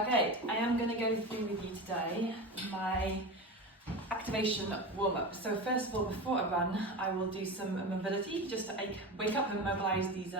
Okay, I am going to go through with you today my activation warm-up. So first of all, before I run, I will do some mobility just to wake up and mobilise these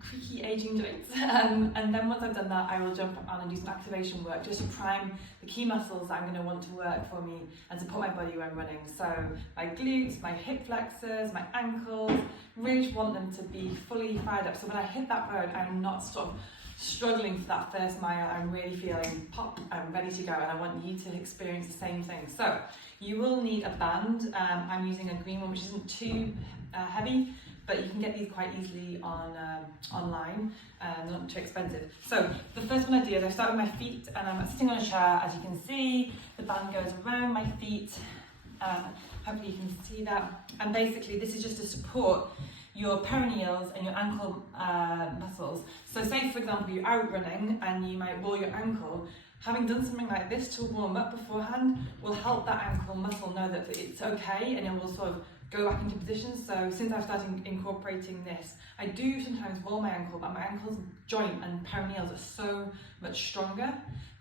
creaky aging joints. And then once I've done that, I will jump on and do some activation work just to prime the key muscles that I'm going to want to work for me and support my body when running. So my glutes, my hip flexors, my ankles, really want them to be fully fired up. So when I hit that road, I'm not sort of struggling for that first mile. I'm really feeling pop, I'm ready to go, and I want you to experience the same thing. So you will need a band. I'm using a green one which isn't too heavy, but you can get these quite easily online, not too expensive. So the first one I do is I start with my feet, and I'm sitting on a chair. As you can see, the band goes around my feet. Hopefully you can see that. And basically this is just to support your perineals and your ankle muscles. So say for example you're out running and you might roll your ankle. Having done something like this to warm up beforehand will help that ankle muscle know that it's okay, and it will sort of go back into position. So since I've started incorporating this, I do sometimes roll my ankle, but my ankle's joint and perineals are so much stronger.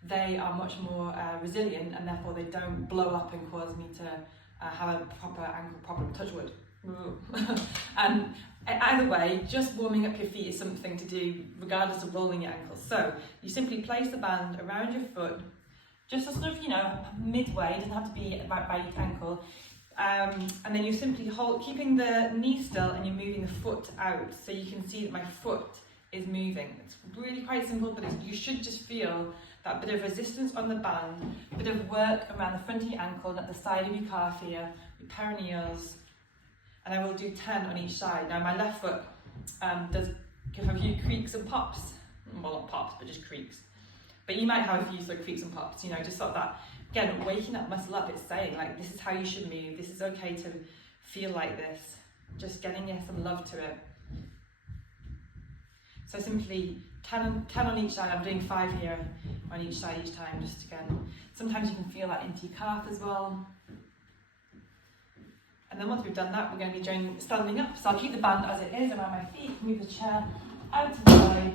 They are much more resilient, and therefore they don't blow up and cause me to have a proper ankle problem. Touch wood. Either way, just warming up your feet is something to do regardless of rolling your ankles. So you simply place the band around your foot, just a sort of, midway. It doesn't have to be right by your ankle. And then you simply hold, keeping the knee still, and you're moving the foot out, so you can see that my foot is moving. It's really quite simple, but you should just feel that bit of resistance on the band, a bit of work around the front of your ankle and at the side of your calf here, your perineals. And I will do 10 on each side. Now my left foot does give a few creaks and pops. Well, not pops, but just creaks. But you might have a few sort of creaks and pops, just sort of that, again, waking that muscle up. It's saying, like, this is how you should move. This is okay to feel like this. Just getting some love to it. So simply 10 on each side. I'm doing 5 here on each side each time, just again. Sometimes you can feel that into your calf as well. And then once we've done that, we're going to be standing up. So I'll keep the band as it is around my feet, move the chair out to the side.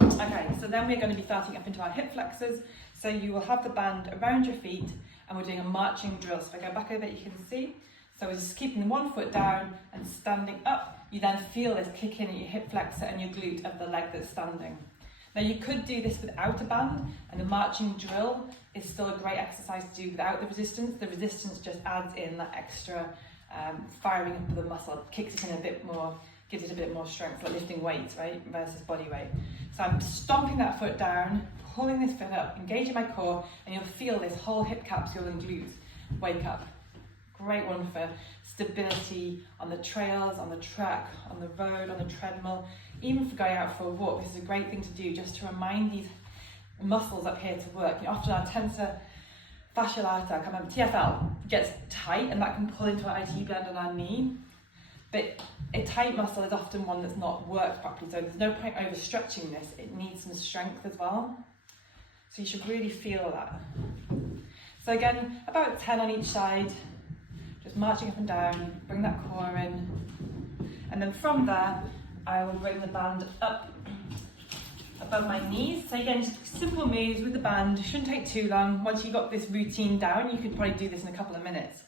Okay, so then we're going to be starting up into our hip flexors. So you will have the band around your feet, and we're doing a marching drill. So if I go back over, you can see. So we're just keeping one foot down and standing up. You then feel this kick in at your hip flexor and your glute of the leg that's standing. Now you could do this without a band, and the marching drill is still a great exercise to do without the resistance. The resistance just adds in that extra firing up of the muscle, kicks it in a bit more, gives it a bit more strength, like lifting weights, right, versus body weight. So I'm stomping that foot down, pulling this foot up, engaging my core, and you'll feel this whole hip capsule and glutes wake up. Great one for stability on the trails, on the track, on the road, on the treadmill, even for going out for a walk. This is a great thing to do just to remind these muscles up here to work. Often our tensor fascial lata, TFL, gets tight, and that can pull into our IT band on our knee. But a tight muscle is often one that's not worked properly, so there's no point overstretching this. It needs some strength as well. So you should really feel that. So again, about 10 on each side, just marching up and down, bring that core in. And then from there, I will bring the band up above my knees. So again, just simple moves with the band. It shouldn't take too long. Once you've got this routine down, you could probably do this in a couple of minutes.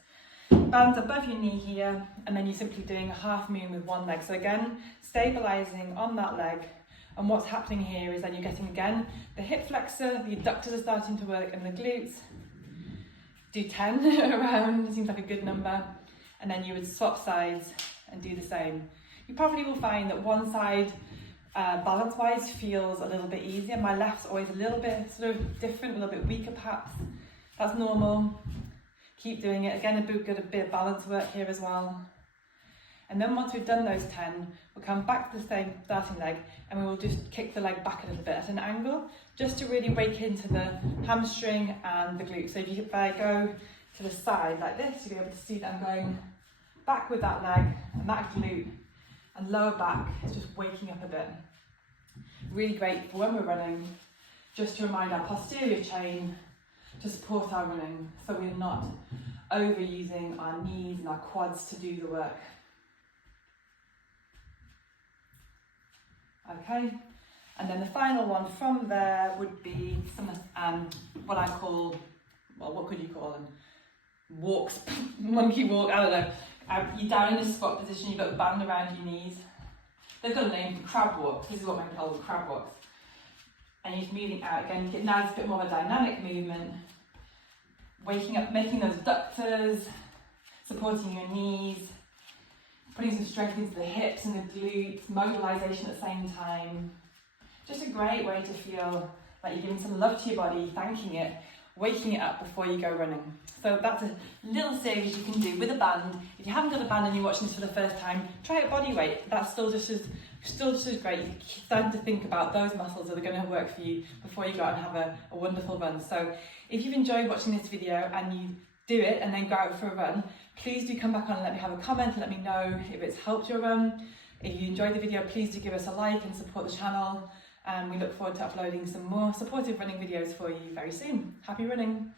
Band's above your knee here, and then you're simply doing a half moon with one leg. So again, stabilizing on that leg. And what's happening here is then you're getting, again, the hip flexor, the adductors are starting to work, and the glutes. Do 10 around, seems like a good number. And then you would swap sides and do the same. You probably will find that one side, balance-wise, feels a little bit easier. My left's always a little bit sort of different, a little bit weaker perhaps. That's normal. Keep doing it. Again, a bit of balance work here as well. And then once we've done those 10, we'll come back to the same starting leg, and we will just kick the leg back a little bit at an angle, just to really wake into the hamstring and the glute. So if I go to the side like this, you'll be able to see that I'm going back with that leg and that glute, and lower back is just waking up a bit. Really great for when we're running, just to remind our posterior chain to support our running, so we're not overusing our knees and our quads to do the work. Okay, And then the final one from there would be some what I call, well, what could you call them? Walks, monkey walk, I don't know. You're down in a squat position, you've got the band around your knees. They've got a name for crab walks. This is what we call them, crab walks. And you're just moving out again. Now it's a bit more of a dynamic movement. Waking up, making those abductors, supporting your knees, putting some strength into the hips and the glutes, mobilization at the same time. Just a great way to feel like you're giving some love to your body, thanking it, waking it up before you go running. So that's a little series you can do with a band. If you haven't got a band and you're watching this for the first time, try it body weight. That's still just as great. You're starting to think about those muscles that are going to work for you before you go out and have a wonderful run. So if you've enjoyed watching this video and you do it and then go out for a run, please do come back on and let me have a comment and let me know if it's helped your run. If you enjoyed the video, please do give us a like and support the channel. And we look forward to uploading some more supportive running videos for you very soon. Happy running!